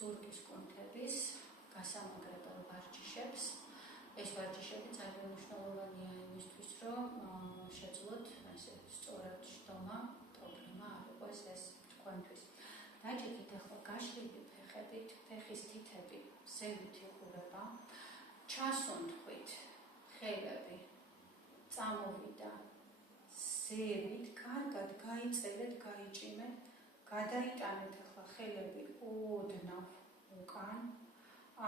ზურგის კუნთების გასამაგრებელ ვარჯიშებს. ეს ვარჯიშები ძალიან მნიშვნელოვანია იმისთვის, რომ შეძლოთ ესე სწორად შდომა პრობლემა არ იყოს ეს თქვენთვის. დაჭერით ახლა გაშლილი ფეხებით, ფეხის თითები ზევით იყურება, ჩასუნთქვით ხელები, წამოვიდა ზევით, კარგად გაიწერეთ, გაიჭიმეთ, გადაიტანეთ ახლა ხელები ოდნავ უკან,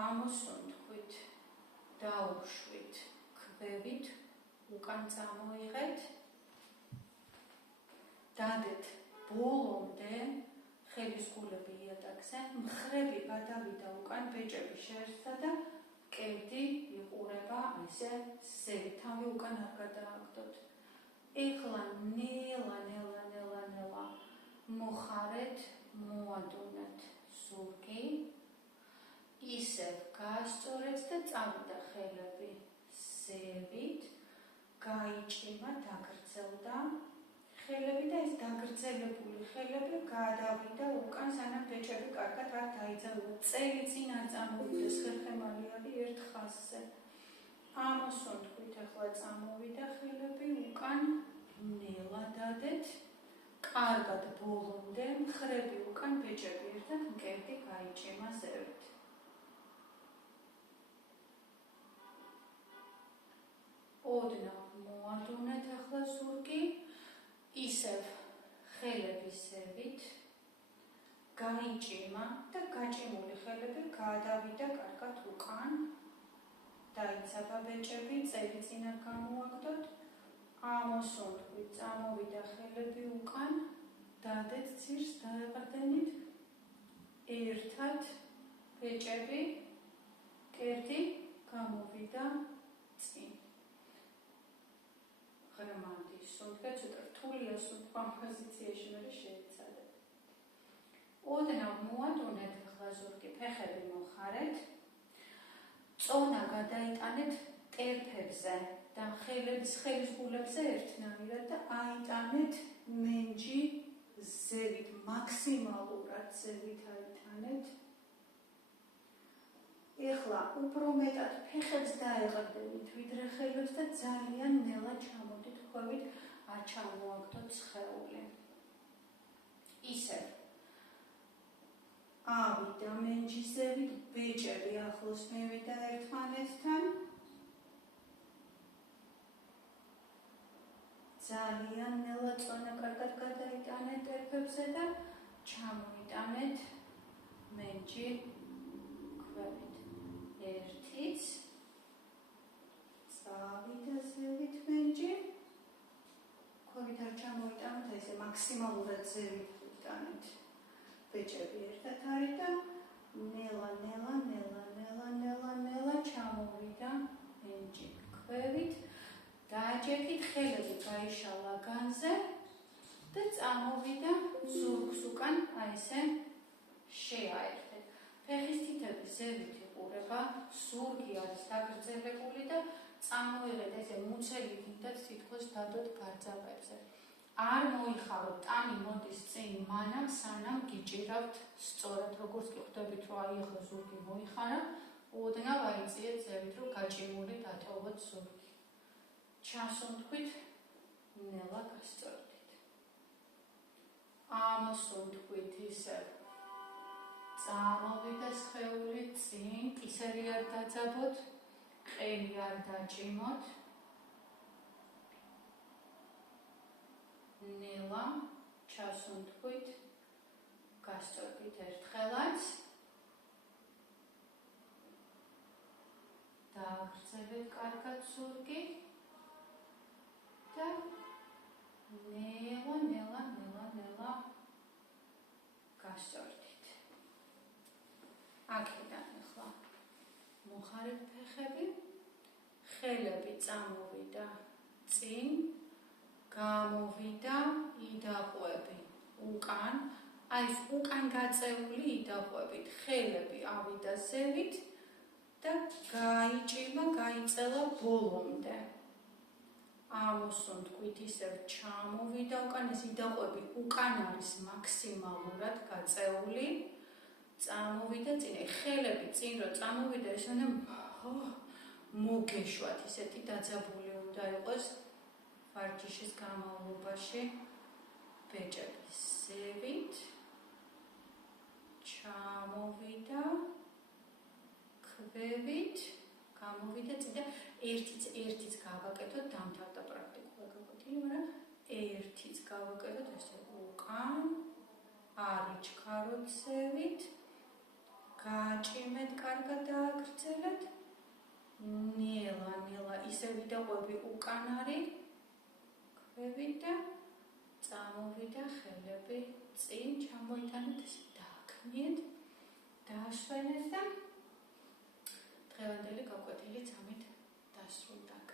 ამოსუნთქვით, დაუშვით ქვევით, უკან წამოიღეთ, დადეთ ბოლომდე ხელის გულები იატაკზე, მხრები გადავიდა უკან, ბეჭები შეერთდა და კედი იყურება ესე ზევით, თავი უკან არ გადააგდოთ. ეხლა ნელა მოხარეთ, მოადუნეთ ზურგი, ისევ გაასწორეთ და წავიდა ხელები ზევით, გაიჭიმა, დაგრძელდა ხელები და ეს დაგრძელებული ხელები გადავიდა უკან, სანამ ბეჭები კარგად არ დაიძაბულოთ. წელი წინ არ წამოვიდეს, ხერხემალი არის ერთ ხაზზე. ამოსუნთქვით, ახლა წამოვიდა ხელები უკან, ნელა დადეთ, კარგად ბოლომდე, მხრები უკან, ბეჭები ერთად, მკერდი გაიჭიმა ზევით. ოდნავ მოადუნეთ ახლა ზურგი, ისევ ხელები ზევით, გაიჭიმა და გაჭიმული ხელები გადავიდა კარგად უკან, დაიძაბა ბეჭები, წელი წინ არ გამოაგდოთ, ამოსუნთქვით, წამოვიდა ხელები უკან, დადეთ ძირს, დაეყრდენით, ერთად ბეჭები, კერდი გამოვიდა წინ. ღრმადი სუნთქე, ცოტა რთულია სუნთქვა პოზიციაში, მაგრამ შეიცადეთ. ოდნავ მოადუნეთ ახლა ზურგი, ფეხები მოხარეთ, წონა გადაიტანეთ ტერფებზე და ხელის გულებზე ერთნაირად და აიტანეთ მენჯი ზევით, მაქსიმალურად ზევით აიტანეთ. ეხლა უფრო მეტად ფეხებს დაეყრდენით, ვიდრე ხელებს და ძალიან ნელა ჩამოდით ქვევით, არ ჩამოაგდოთ სხეული. ისევ ავიდა მენჯის ზევით, ბეჭები ახლოს მივიდა ერთმანეთთან. ძალიან ნელა წონა კარგად გადაიტანეთ ტერფებზე და ჩამოიტანეთ მენჯი ქვევით. ერთიც, წავიდა ზევით მენჯი, ქვევით არ ჩამოიტანეთ, ესე მაქსიმალურად ზევით იტანეთ. ბეჭები ერთად არის და ნელა ჩამოვიდა მენჯი ქვევით, დააჭერით ხელები გაიშალა განზე და წამოვიდა ზურგს უკან, აი ესე შეაერთეთ. ფეხის თითები ზევით იყურება, ზურგი არის დაგრძელებული და წამოიღეთ ესე მუცელი გინდათ თითქოს დადოთ გარძაბებზე. არ მოიხაროთ, ტანი მოდის წინ მანამ, სანამ გიჭირავთ სწორად, როგორც კი ხვდებით, რომ აი ახლა ზურგი მოიხარა, ოდნავ აიწიეთ ზევით, რომ გაჭიმული დატოვოთ ზურგი. ჩასუნთქვით, ნელა გასწორდით. ამოსუნთქვით ისევ. წამოვიდა სხეული წინ, კისერი არ დაძაბოთ, ყელი არ დაჭიმოთ. ნელა ჩასუნთქვით, გასწორდით ერთხელაც. დააგრძელეთ კარგად ზურგი და ნელა გასწორდით. აქედან ახლა მოხარეთ ფეხები, ხელები წამოვიდა წინ, გამოვიდა იდაყვები უკან, აი ეს უკან გაწეული იდაყვებით, ხელები ავიდა ზევით და გაიჭიმა, გაიწელა ბოლომდე. ამოსუნთქვით, ისევ ჩამოვიდა უკან, ეს იდაყვები უკან არის მაქსიმალურად გაწეული. წამოვიდა წინ, ხელები წინ რო წამოვიდა, ეს უნდა მოგეშვათ, ისეთი დაძაბული უნდა იყოს ვარჯიშის განმავლობაში. ბეჭების ზევით ჩამოვიდა, ქვევით გამოვიდა წინ და ერთიც გავაკეთოთ, დამთავრდა პრაქტიკულად გაკვეთილი, მაგრამ ერთიც გავაკეთოთ ესე უკან, არიჩქაროთ ზევით, გააჭიმეთ, კარგად დააგრძელეთ, ნელა ისე ვიდაყვები უკან არის, ქვევით და წამოვიდა ხელები წინ, ჩამოიტანეთ, ესე დააქმნიეთ, დაასვენეთ და დღევანდელი გაკვეთილიც ამით დასრულდა.